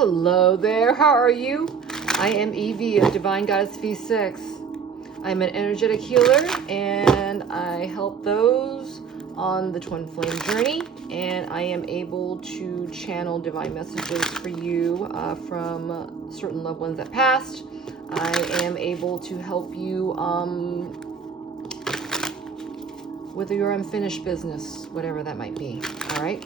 Hello there, how are you? I am Evie of Divine Goddess V6. I'm an energetic healer and I help those on the twin flame journey, and I am able to channel divine messages for you from certain loved ones that passed. I am able to help you with your unfinished business, whatever that might be. All right.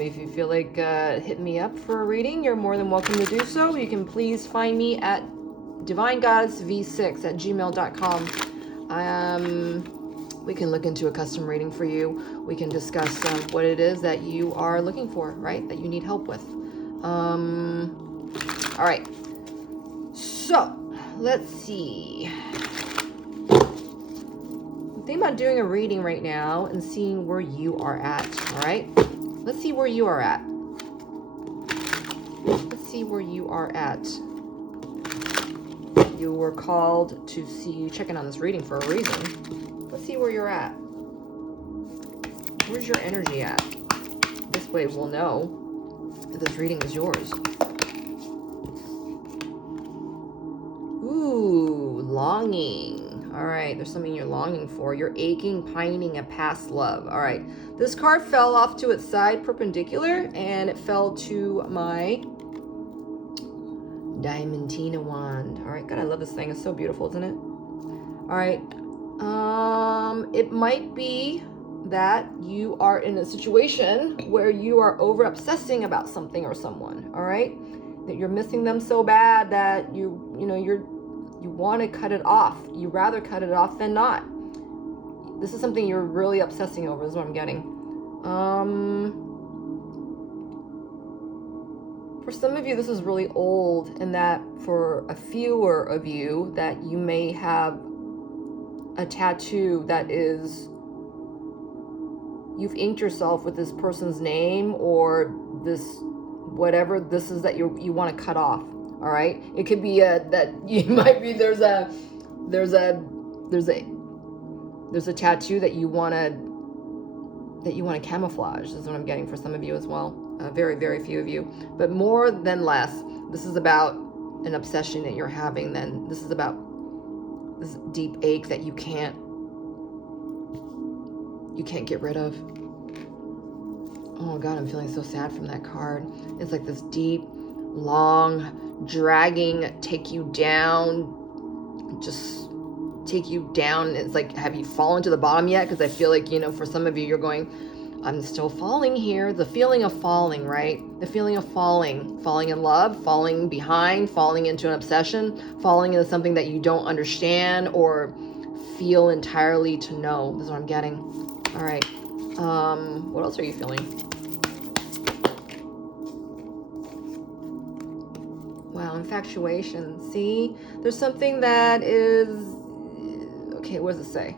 If you feel like hitting me up for a reading, you're more than welcome to do so. You can please find me at divinegoddessv6@gmail.com. We can look into a custom reading for you. We can discuss what it is that you are looking for, right? That you need help with. All right. So let's see. I'm thinking about doing a reading right now and seeing where you are at. All right. Let's see where you are at. Let's see where you are at. You were called to see you checking on this reading for a reason. Let's see where you're at. Where's your energy at? This way we'll know if this reading is yours. Ooh, longing. All right, there's something you're longing for. You're aching, pining a past love. All right, this card fell off to its side perpendicular and it fell to my Diamantina wand. All right, God, I love this thing. It's so beautiful, isn't it? All right, it might be that you are in a situation where you are over obsessing about something or someone. All right, that you're missing them so bad that you want to cut it off. You rather cut it off than not. This is something you're really obsessing over, is what I'm getting. For some of you, this is really old, and that for a fewer of you, that you may have a tattoo that is, you've inked yourself with this person's name or this, whatever this is that you want to cut off. All right, it could be that you might be there's a tattoo that you want to camouflage. This is what I'm getting for some of you as well. Very, very few of you, but more than less, this is about an obsession that you're having. Then this is about this deep ache that you can't get rid of. Oh God, I'm feeling so sad from that card. It's like this deep, long, dragging, take you down. It's like, have you fallen to the bottom yet? Because I feel like, for some of you, you're going, I'm still falling here. The feeling of falling, right? The feeling of falling in love, falling behind, falling into an obsession, falling into something that you don't understand or feel entirely to know. This is what I'm getting. All right. What else are you feeling? Wow, infatuation. See, there's something that is, okay, what does it say?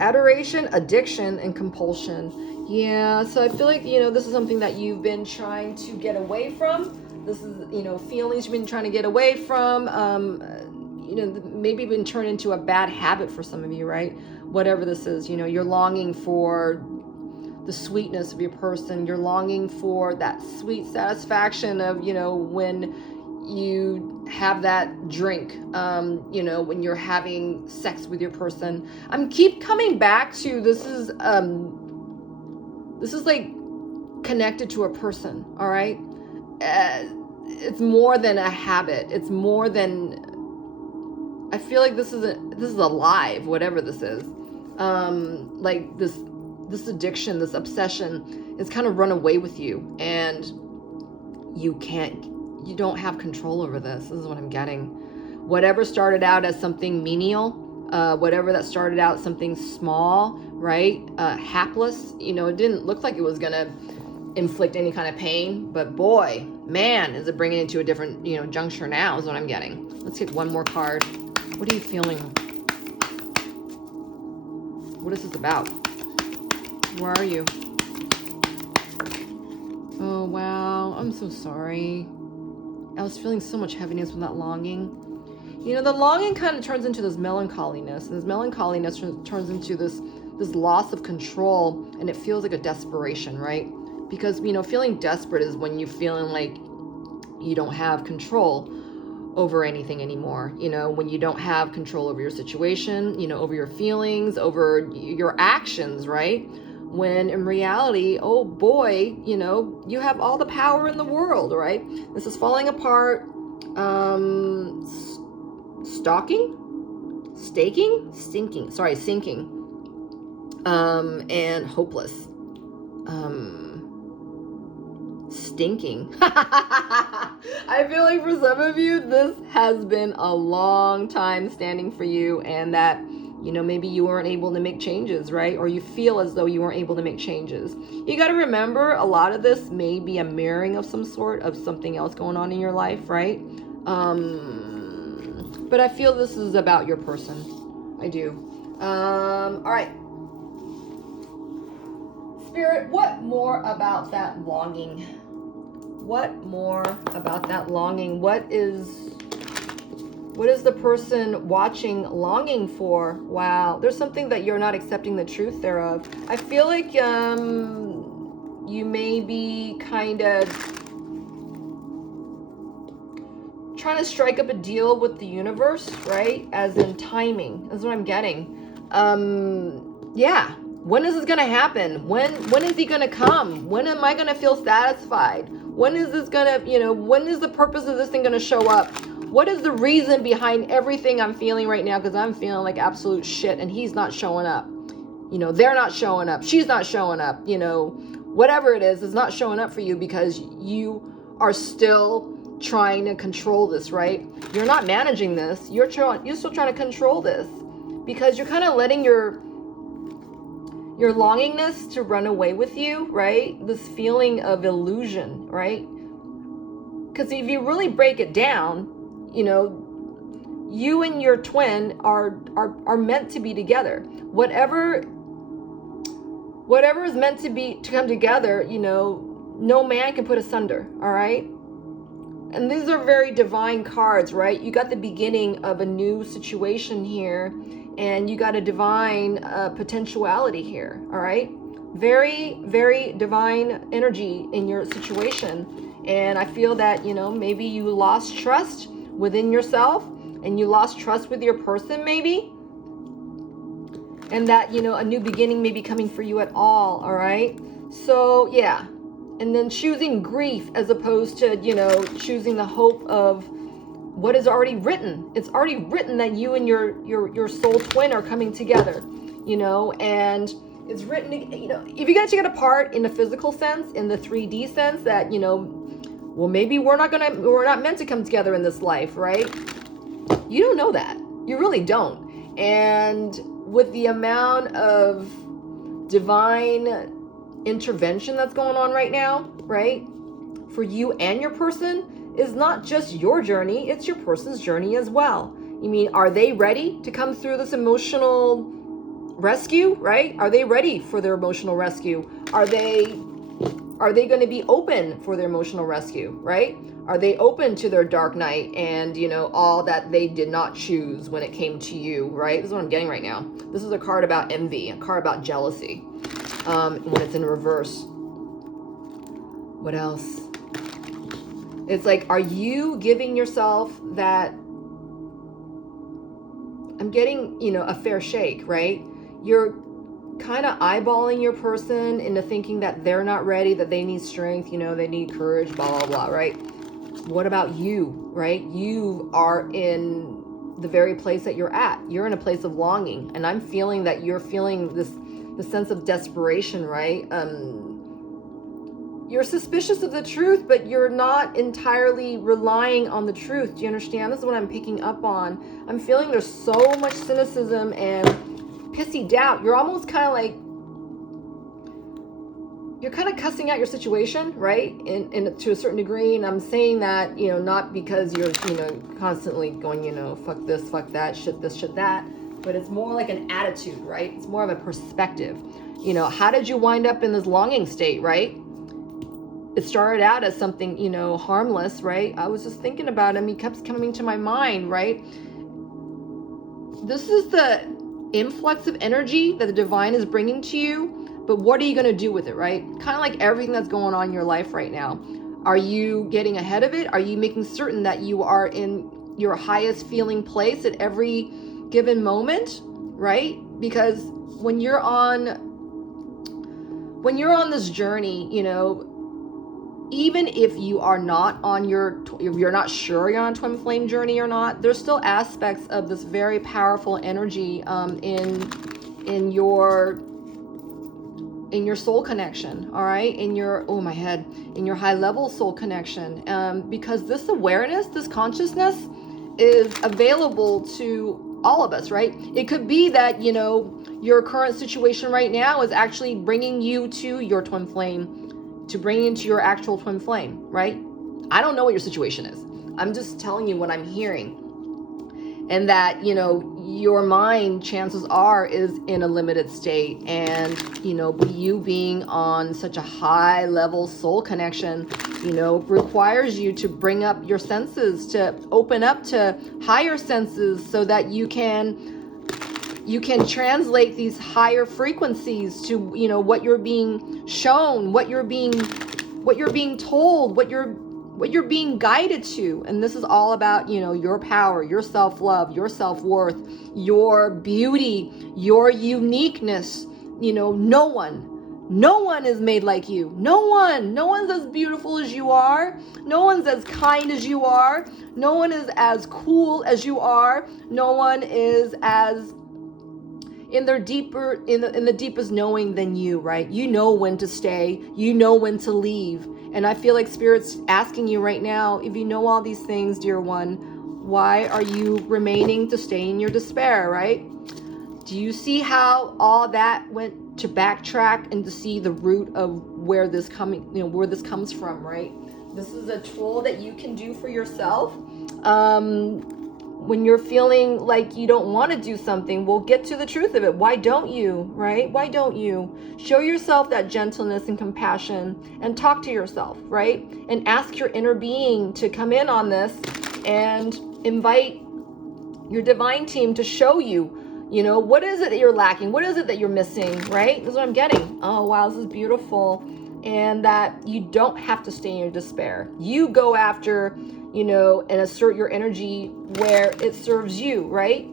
Adoration, addiction, and compulsion. Yeah, so I feel like, this is something that you've been trying to get away from. This is, feelings you've been trying to get away from. Maybe been turned into a bad habit for some of you, right? Whatever this is, you're longing for the sweetness of your person. You're longing for that sweet satisfaction of, when you have that drink, when you're having sex with your person. I'm keep coming back to this is like connected to a person. All right, it's more than a habit. It's more than, I feel like this is alive, whatever this is. Like this addiction, this obsession is kind of run away with you, and you don't have control over this. This is what I'm getting. Whatever started out as something menial, whatever that started out something small, right? Hapless, it didn't look like it was gonna inflict any kind of pain, but boy, man, is it bringing it to a different, juncture now, is what I'm getting. Let's get one more card. What are you feeling? What is this about? Where are you? Oh, wow. I'm so sorry. I was feeling so much heaviness from that longing. The longing kind of turns into this melancholiness, and this melancholiness turns into this loss of control, and it feels like a desperation, right? Because, feeling desperate is when you're feeling like you don't have control over anything anymore. You know, when you don't have control over your situation, you know, over your feelings, over your actions, right? When in reality, oh boy, you know, you have all the power in the world, right? This is falling apart. Sinking, and hopeless. Stinking. I feel like for some of you, this has been a long time standing for you, and that, you know, maybe you weren't able to make changes, right? Or you feel as though you weren't able to make changes. You got to remember, a lot of this may be a mirroring of some sort of something else going on in your life, right? But I feel this is about your person. I do. All right. Spirit, what more about that longing? What more about that longing? What is the person watching longing for? Wow, there's something that you're not accepting the truth thereof. I feel like you may be kind of trying to strike up a deal with the universe, right? As in timing. That's what I'm getting. Yeah. When is this going to happen? When is he going to come? When am I going to feel satisfied? When is this going to, you know, when is the purpose of this thing going to show up? What is the reason behind everything I'm feeling right now? Because I'm feeling like absolute shit and he's not showing up. You know, they're not showing up. She's not showing up. You know, whatever it is not showing up for you because you are still trying to control this, right? You're not managing this. You're still trying to control this because you're kind of letting your longingness to run away with you, right? This feeling of illusion, right? Because if you really break it down, you know, you and your twin are meant to be together. Whatever is meant to come together, you know, no man can put asunder, all right? And these are very divine cards, right? You got the beginning of a new situation here, and you got a divine potentiality here, all right? Very, very divine energy in your situation. And I feel that, you know, maybe you lost trust within yourself and you lost trust with your person maybe. And that, you know, a new beginning may be coming for you at all right? So, yeah. And then choosing grief as opposed to, you know, choosing the hope of what is already written. It's already written that you and your soul twin are coming together, you know, and it's written, you know, if you guys take it apart in the physical sense, in the 3D sense, that, you know, well, maybe we're not meant to come together in this life, right? You don't know that. You really don't. And with the amount of divine intervention that's going on right now, right? For you and your person is not just your journey, it's your person's journey as well. You mean, are they ready to come through this emotional rescue, right? Are they ready for their emotional rescue? Are they going to be open for their emotional rescue, right? Are they open to their dark night and, you know, all that they did not choose when it came to you, right? This is what I'm getting right now. This is a card about envy, a card about jealousy, when it's in reverse. What else? It's like, are you giving yourself that, I'm getting, you know, a fair shake, right? You're kind of eyeballing your person into thinking that they're not ready, that they need strength, you know, they need courage, blah, blah, blah, right? What about you, right? You are in the very place that you're at. You're in a place of longing. And I'm feeling that you're feeling the sense of desperation, right? You're suspicious of the truth, but you're not entirely relying on the truth. Do you understand? This is what I'm picking up on. I'm feeling there's so much cynicism and pissy doubt. You're almost kind of like, you're kind of cussing out your situation, right? In to a certain degree. And I'm saying that, you know, not because you're, you know, constantly going, you know, fuck this, fuck that, shit this, shit that, but it's more like an attitude, right? It's more of a perspective. You know, how did you wind up in this longing state, right? It started out as something, you know, harmless, right? I was just thinking about him. He kept coming to my mind, right? This is the influx of energy that the divine is bringing to you, but what are you going to do with it, right? Kind of like everything that's going on in your life right now. Are you getting ahead of it? Are you making certain that you are in your highest feeling place at every given moment, right? Because when you're on this journey, you know, even if you are not on if you're not sure you're on a twin flame journey or not, there's still aspects of this very powerful energy in your soul connection, all right, in your in your high level soul connection, because this awareness, this consciousness is available to all of us, right? It could be that, you know, your current situation right now is actually bringing you to your twin flame, to bring into your actual twin flame, right? I don't know what your situation is. I'm just telling you what I'm hearing. And that, you know, your mind, chances are, is in a limited state. And, you know, you being on such a high level soul connection, you know, requires you to bring up your senses, to open up to higher senses, so that you can translate these higher frequencies to, you know, what you're being shown, what you're being told, what you're being guided to. And this is all about, you know, your power, your self-love, your self-worth, your beauty, your uniqueness. You know, no one is made like you. No one's as beautiful as you are. No one's as kind as you are. No one is as cool as you are. No one is as in the deepest knowing than you, right? You know when to stay, you know when to leave. And I feel like Spirit's asking you right now, if you know all these things, dear one, why are you remaining to stay in your despair, right? Do you see how all that went to backtrack and to see the root of where this comes from, right? This is a tool that you can do for yourself. When you're feeling like you don't want to do something, we'll get to the truth of it. Why don't you, right? Why don't you? Show yourself that gentleness and compassion and talk to yourself, right? And ask your inner being to come in on this and invite your divine team to show you, you know, what is it that you're lacking? What is it that you're missing, right? This is what I'm getting. Oh, wow, this is beautiful. And that you don't have to stay in your despair. You go after, you know, and assert your energy where it serves you, right?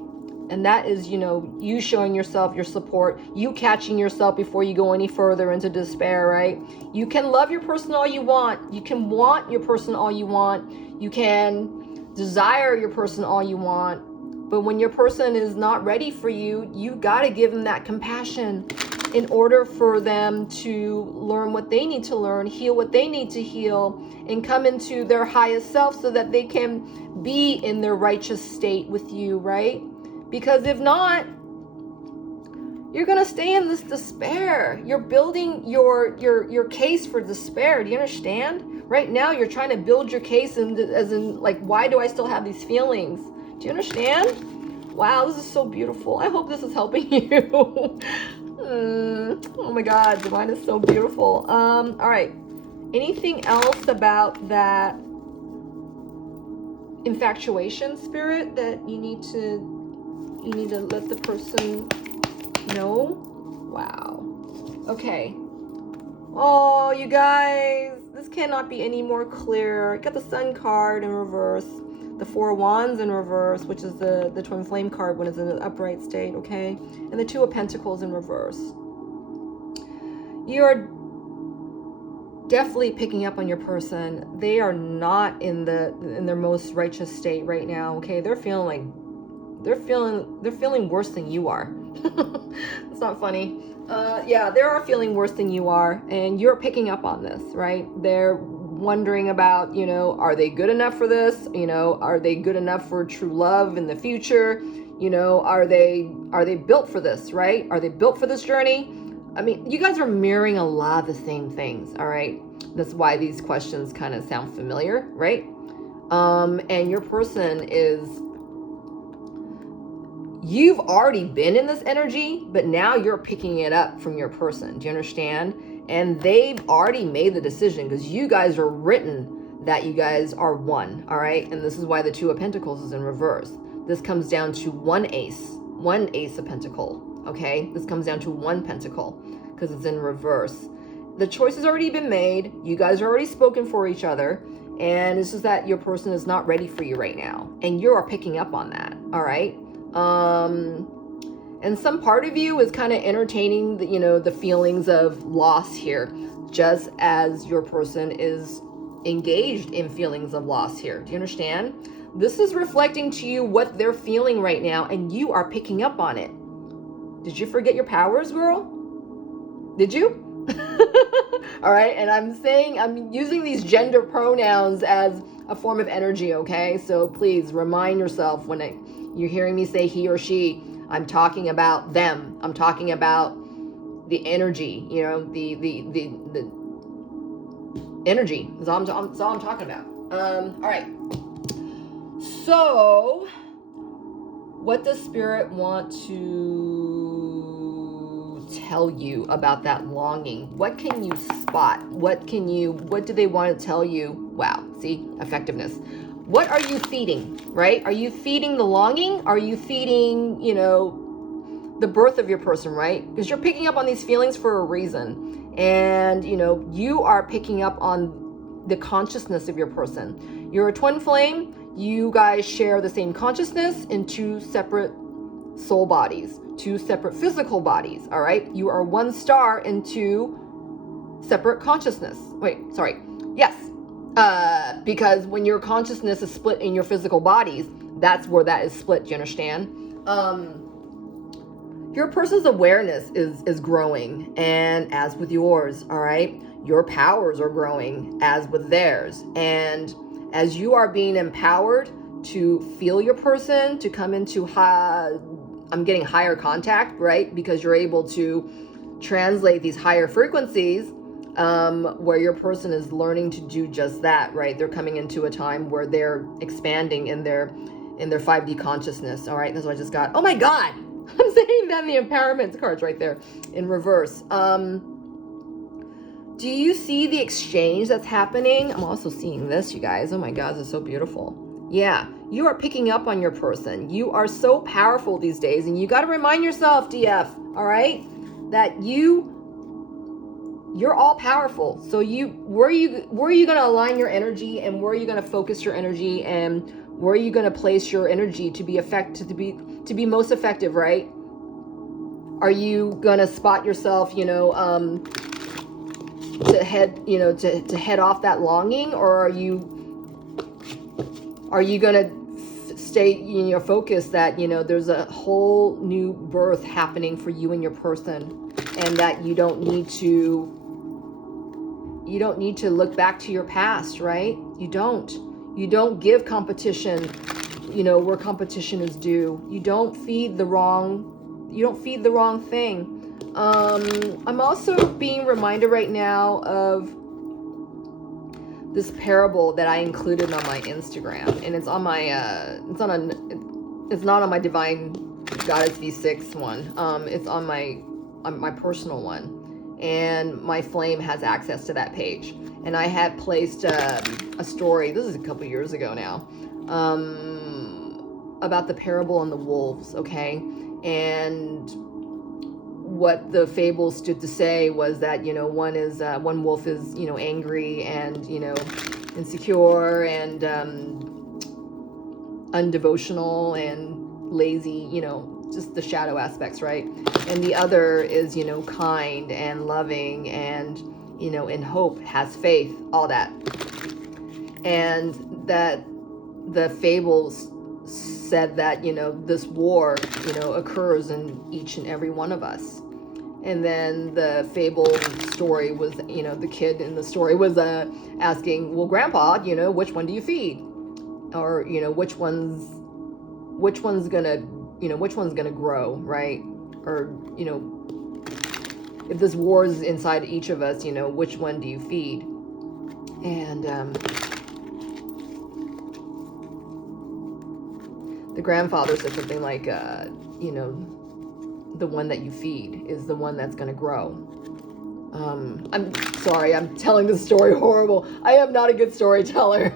And that is, you know, you showing yourself your support, you catching yourself before you go any further into despair, right? You can love your person all you want. You can want your person all you want. You can desire your person all you want. But when your person is not ready for you, you got to give them that compassion in order for them to learn what they need to learn, heal what they need to heal, and come into their highest self so that they can be in their righteous state with you, right? Because if not, you're going to stay in this despair. You're building your case for despair. Do you understand? Right now, you're trying to build your case as in, like, why do I still have these feelings? Do you understand? Wow, this is so beautiful. I hope this is helping you. Oh my God, divine is so beautiful. All right. Anything else about that infatuation, Spirit, that you need to let the person know? Wow. Okay. Oh, you guys, this cannot be any more clear. Got the Sun card in reverse, the Four of Wands in reverse, which is the Twin Flame card when it's in an upright state, okay? And the Two of Pentacles in reverse. You are definitely picking up on your person. They are not in their most righteous state right now, okay? They're feeling worse than you are. It's not funny. Yeah, they are feeling worse than you are, and you're picking up on this, right? They're wondering about, you know, are they good enough for this? You know, are they good enough for true love in the future? You know, are they built for this, right? Are they built for this journey? I mean, you guys are mirroring a lot of the same things, all right? That's why these questions kind of sound familiar, right? And your person is, you've already been in this energy, but now you're picking it up from your person. Do you understand? And they've already made the decision, because you guys are written that you guys are one, all right? And this is why the Two of Pentacles is in reverse. This comes down to one ace of pentacle, okay? This comes down to one pentacle because it's in reverse. The choice has already been made. You guys are already spoken for each other. And it's just that your person is not ready for you right now. And you are picking up on that. All right. And some part of you is kind of entertaining the, the feelings of loss here, just as your person is engaged in feelings of loss here. Do you understand? This is reflecting to you what they're feeling right now, and you are picking up on it. Did you forget your powers, girl? Did you? All right. And I'm using these gender pronouns as a form of energy. Okay. So please remind yourself when you're hearing me say he or she, I'm talking about them. I'm talking about the energy, the energy. That's all I'm talking about. All right. So what does Spirit want to tell you about that longing? What can you spot? What do they want to tell you? Wow. See, effectiveness. What are you feeding, right? Are you feeding the longing? Are you feeding, the birth of your person, right? Because you're picking up on these feelings for a reason. And, you are picking up on the consciousness of your person. You're a twin flame. You guys share the same consciousness in two separate soul bodies, two separate physical bodies, all right? You are one star in two separate consciousness. Wait, sorry. Yes. Because when your consciousness is split in your physical bodies, that's where that is split. Do you understand? Your person's awareness is growing, and as with yours, all right, your powers are growing as with theirs. And as you are being empowered to feel your person, to come into I'm getting higher contact, right? Because you're able to translate these higher frequencies, where your person is learning to do just that, right? They're coming into a time where they're expanding in their 5D consciousness. All right. That's what I just got. Oh my God. I'm saying that in the empowerment cards right there in reverse. Do you see the exchange that's happening? I'm also seeing this, you guys. Oh my God, this is so beautiful. Yeah, you are picking up on your person. You are so powerful these days, and you got to remind yourself, DF, all right, that you're all powerful. So where are you going to align your energy, and where are you going to focus your energy, and where are you going to place your energy to be most effective, right? Are you going to spot yourself, to head off that longing, or are you going to stay in your focus that, there's a whole new birth happening for you and your person, and that you don't need to look back to your past, right? You don't give competition, where competition is due. You don't feed the wrong thing. I'm also being reminded right now of this parable that I included on my Instagram, and it's on my it's not on my Divine Goddess V6 one. It's on my personal one, and my flame has access to that page. And I had placed a story, this is a couple years ago now, about the parable on the wolves, okay? And what the fable stood to say was that, one wolf is, angry and, insecure and undevotional and lazy, just the shadow aspects, right? And the other is, kind and loving and, in hope, has faith, all that. And that the fables said that, this war, occurs in each and every one of us. And then the fable story was, the kid in the story was asking, well, Grandpa, which one do you feed? Or, which one's gonna grow, right? Or, if this war is inside each of us, which one do you feed? And the grandfather said something like, the one that you feed is the one that's going to grow. I'm sorry, I'm telling this story horrible. I am not a good storyteller.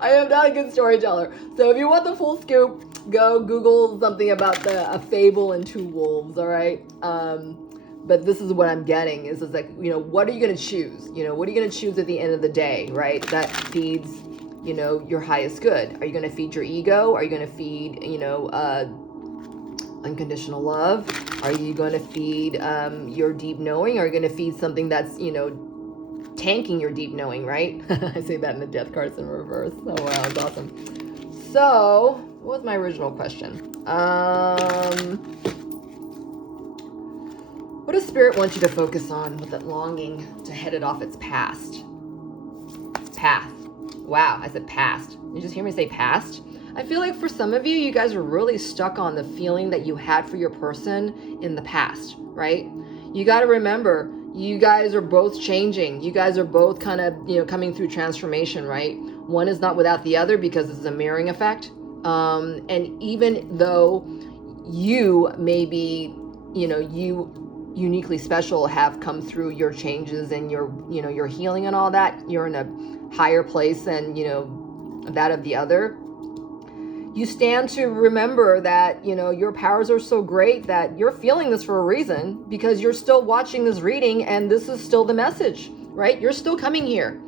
I am not a good storyteller. So if you want the full scoop, go Google something about a fable and two wolves, all right? But this is what I'm getting is like, you know, what are you going to choose? You know, what are you going to choose at the end of the day, right? That feeds, you know, your highest good. Are you going to feed your ego? Are you going to feed, you know, unconditional love? Are you going to feed your deep knowing? Are you going to feed something that's, you know, tanking your deep knowing, right? I say that in the death cards in reverse. Oh, wow, that's awesome. So, what was my original question? What does Spirit want you to focus on with that longing to head it off its past? Path. Wow, I said past. You just hear me say past? I feel like for some of you, you guys are really stuck on the feeling that you had for your person in the past, right? You got to remember, you guys are both changing. You guys are both kind of, you know, coming through transformation, right? One is not without the other because it's a mirroring effect. And even though you may be, you know, you uniquely special have come through your changes and your, you know, your healing and all that, you're in a higher place than, you know, that of the other. You stand to remember that, you know, your powers are so great that you're feeling this for a reason, because you're still watching this reading and this is still the message, right? You're still coming here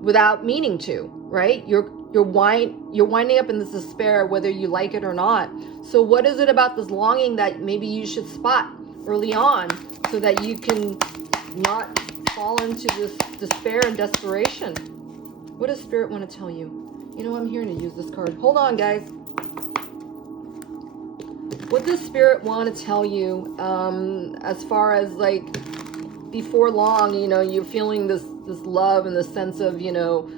without meaning to, right? You're winding up in this despair whether you like it or not. So what is it about this longing that maybe you should spot early on so that you can not fall into this despair and desperation? What does Spirit want to tell you? You know, I'm here to use this card. Hold on, guys. What does Spirit want to tell you as far as like before long, you know, you're feeling this love and this sense of, you know,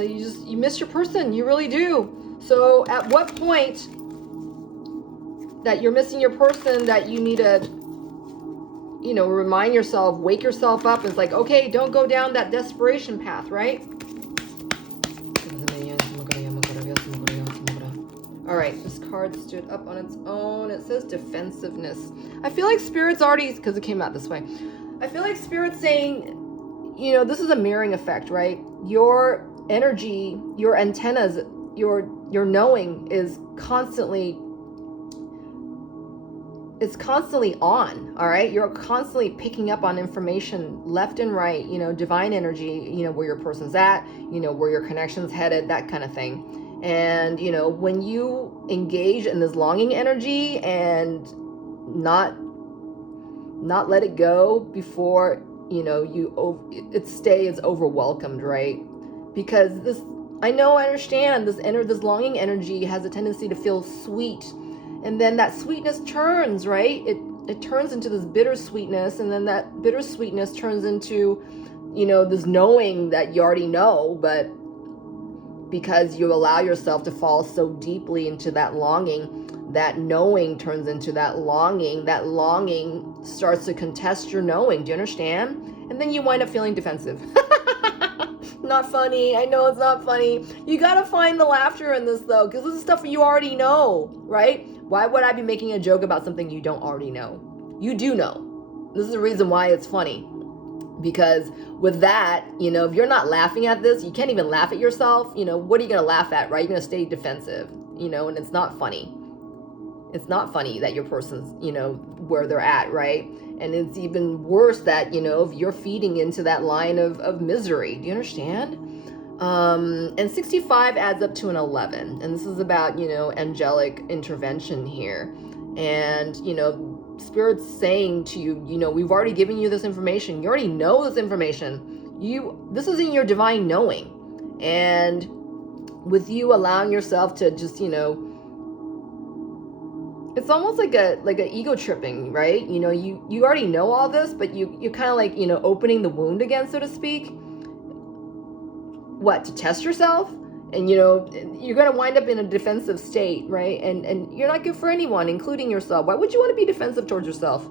you miss your person. You really do. So at what point that you're missing your person that you need to, you know, remind yourself, wake yourself up. It's like, okay, don't go down that desperation path, right? All right, this card stood up on its own. It says defensiveness. I feel like Spirit's already, because it came out this way. I feel like Spirit's saying, you know, this is a mirroring effect, right? Your energy, your antennas, your knowing is constantly on, all right? You're constantly picking up on information left and right, you know, divine energy, you know, where your person's at, you know, where your connection's headed, that kind of thing. And, you know, when you engage in this longing energy and not let it go before, you know, it stays overwhelmed, right? Because this, I understand this longing energy has a tendency to feel sweet. And then that sweetness turns, right? It turns into this bittersweetness, and then that bittersweetness turns into, you know, this knowing that you already know, but because you allow yourself to fall so deeply into that longing, that knowing turns into that longing. That longing starts to contest your knowing. Do you understand? And then you wind up feeling defensive. Not funny. I know it's not funny. You got to find the laughter in this, though, because this is stuff you already know, right? Why would I be making a joke about something you don't already know? You do know. This is the reason why it's funny. Because with that, you know, if you're not laughing at this, you can't even laugh at yourself. You know, what are you going to laugh at, right? You're going to stay defensive, you know, and it's not funny. It's not funny that your person's, you know, where they're at, right? And it's even worse that, you know, if you're feeding into that line of misery. Do you understand? And 65 adds up to an 11. And this is about, you know, angelic intervention here. And, you know, Spirit's saying to you, you know, we've already given you this information. You already know this information. This is in your divine knowing. And with you allowing yourself to just, you know, it's almost like an ego tripping, right? You know, you already know all this, but you're kind of like, you know, opening the wound again, so to speak. What, to test yourself? And, you know, you're going to wind up in a defensive state, right? And you're not good for anyone, including yourself. Why would you want to be defensive towards yourself?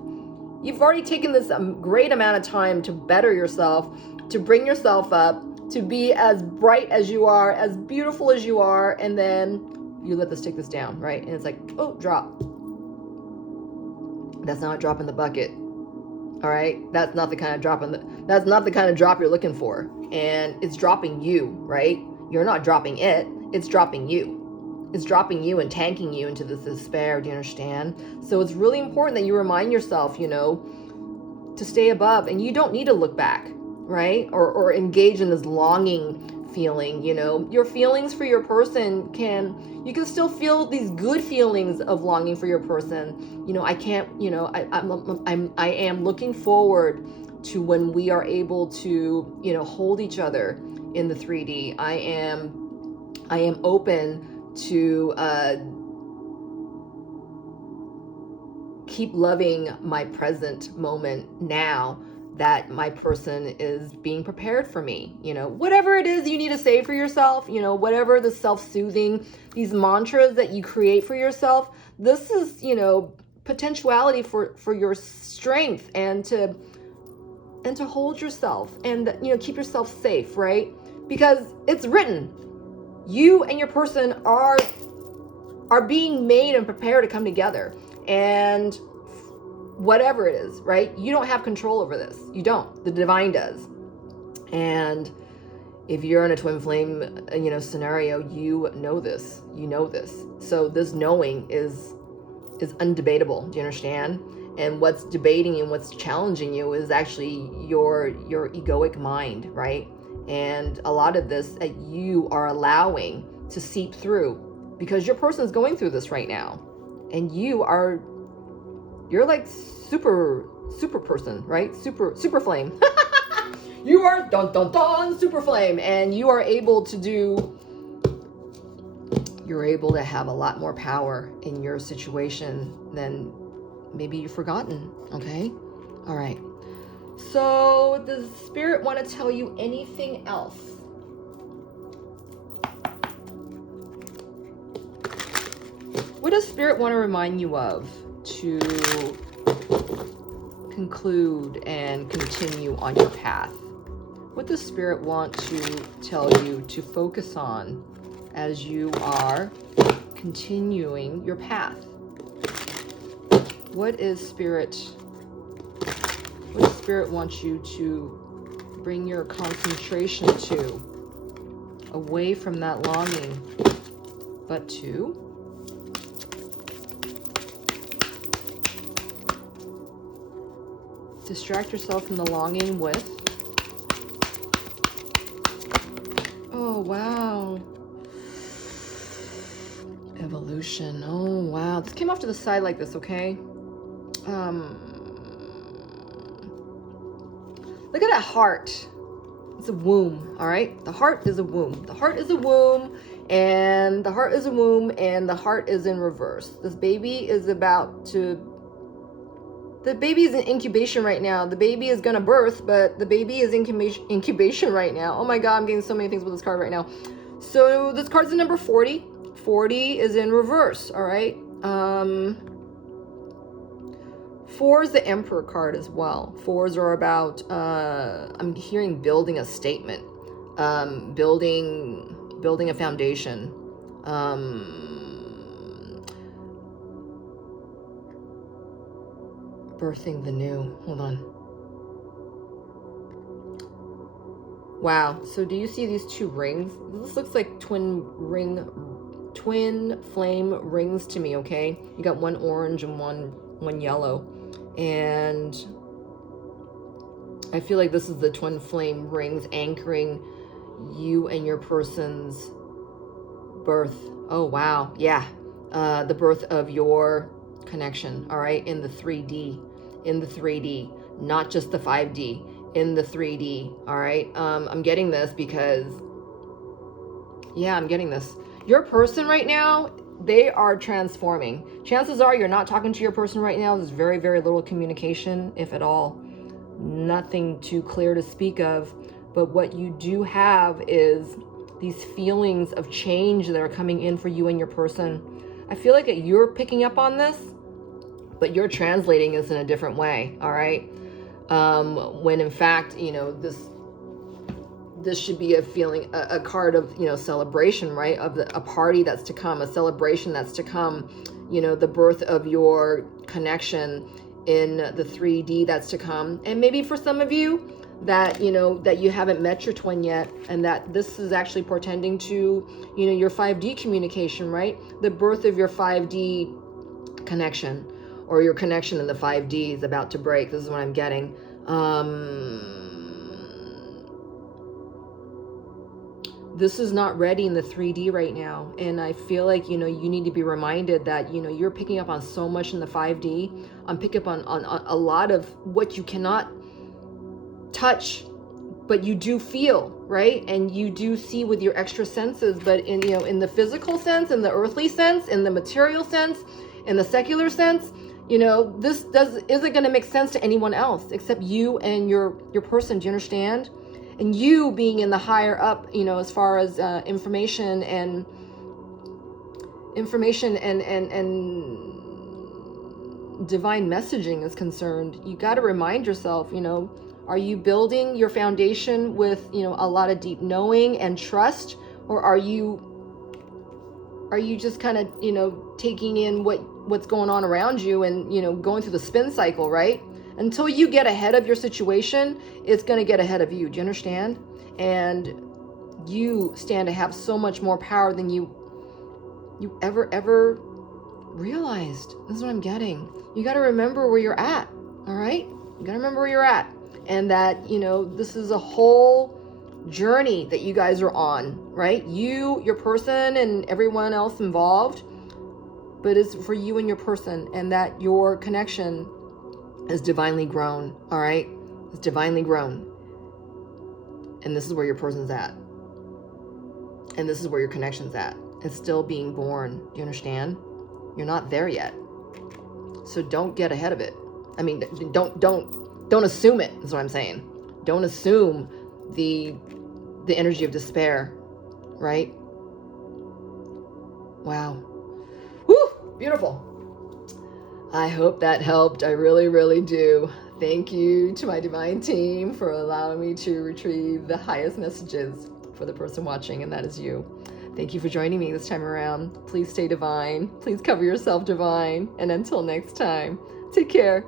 You've already taken this great amount of time to better yourself, to bring yourself up, to be as bright as you are, as beautiful as you are, and then you let this take this down, right? And it's like, oh, drop. That's not a drop in the bucket. All right, that's not the kind of drop you're looking for, and it's dropping you, right? You're not dropping it, it's dropping you. is dropping you and tanking you into this despair. Do you understand? So it's really important that you remind yourself, you know, to stay above, and you don't need to look back, right? Or engage in this longing feeling. You know, your feelings for your person you can still feel these good feelings of longing for your person. You know, I am looking forward to when we are able to, you know, hold each other in the 3D. I am open to keep loving my present moment now that my person is being prepared for me. You know, whatever it is you need to say for yourself, you know, whatever the self-soothing, these mantras that you create for yourself, this is, you know, potentiality for your strength and to hold yourself and, you know, keep yourself safe, right? Because it's written, you and your person are being made and prepared to come together. And whatever it is, right? You don't have control over this. You don't. The divine does. And if you're in a twin flame, you know, scenario, you know this. You know this. So this knowing is undebatable. Do you understand? And what's debating you and what's challenging you is actually your egoic mind, right? And a lot of this that you are allowing to seep through because your person is going through this right now. And you're like super person, right? Super flame. You are super flame, and you're able to have a lot more power in your situation than maybe you've forgotten. Okay. All right. So does Spirit want to tell you anything else? What does Spirit want to remind you of to conclude and continue on your path? What does Spirit want to tell you to focus on as you are continuing your path? What does Spirit want you to bring your concentration to, away from that longing, but to distract yourself from the longing with? Oh, wow. Evolution. Oh, wow. This came off to the side like this, okay? Look at that heart. It's a womb, all right? The heart is a womb. The heart is a womb, and the heart is a womb, and the heart is in reverse. This baby is the baby is in incubation right now. The baby is going to birth, but the baby is in incubation right now. Oh my God, I'm getting so many things with this card right now. So this card's the number 40. 40 is in reverse, all right? 4 is the Emperor card as well. 4s are about, I'm hearing building a statement, building a foundation, birthing the new. Hold on. Wow. So do you see these 2 rings? This looks like twin flame rings to me, okay? You got one orange and one yellow. And I feel like this is the twin flame rings anchoring you and your person's birth. Oh, wow. Yeah. The birth of your connection, all right? In the 3D, not just the 5D, in the 3D, all right? I'm getting this because, yeah, I'm getting this. Your person right now, they are transforming. Chances are you're not talking to your person right now. There's very, very little communication, if at all. Nothing too clear to speak of. But what you do have is these feelings of change that are coming in for you and your person. I feel like you're picking up on this, but you're translating this in a different way, all right? When in fact, you know, this should be a feeling, a card of, you know, celebration, right? Of a party that's to come, a celebration that's to come, you know, the birth of your connection in the 3D that's to come. And maybe for some of you, that, you know, that you haven't met your twin yet, and that this is actually portending to, you know, your 5D communication, right? The birth of your 5D connection, or your connection in the 5D is about to break. This is what I'm getting. This is not ready in the 3D right now. And I feel like, you know, you need to be reminded that, you know, you're picking up on so much in the 5D. I'm picking up on a lot of what you cannot touch, but you do feel, right? And you do see with your extra senses. But in, you know, in the physical sense, in the earthly sense, in the material sense, in the secular sense, you know, this isn't going to make sense to anyone else except you and your person. Do you understand? And you being in the higher up, you know, as far as information and divine messaging is concerned, you got to remind yourself, you know, are you building your foundation with, you know, a lot of deep knowing and trust, or are you just kind of, you know, taking in what's going on around you and, you know, going through the spin cycle, right? Until you get ahead of your situation, it's going to get ahead of you. Do you understand? And you stand to have so much more power than you ever realized. This is what I'm getting. You got to remember where you're at. All right? You got to remember where you're at. And that, you know, this is a whole journey that you guys are on, right? You, your person, and everyone else involved. But it's for you and your person, and that your connection is divinely grown. All right? It's divinely grown. And this is where your person's at. And this is where your connection's at. It's still being born. Do you understand? You're not there yet. So don't get ahead of it. I mean, don't assume it, is what I'm saying. Don't assume the energy of despair, right? Wow. Woo! Beautiful. I hope that helped. I really, really do. Thank you to my divine team for allowing me to retrieve the highest messages for the person watching, and that is you. Thank you for joining me this time around. Please stay divine. Please cover yourself divine. And until next time, take care.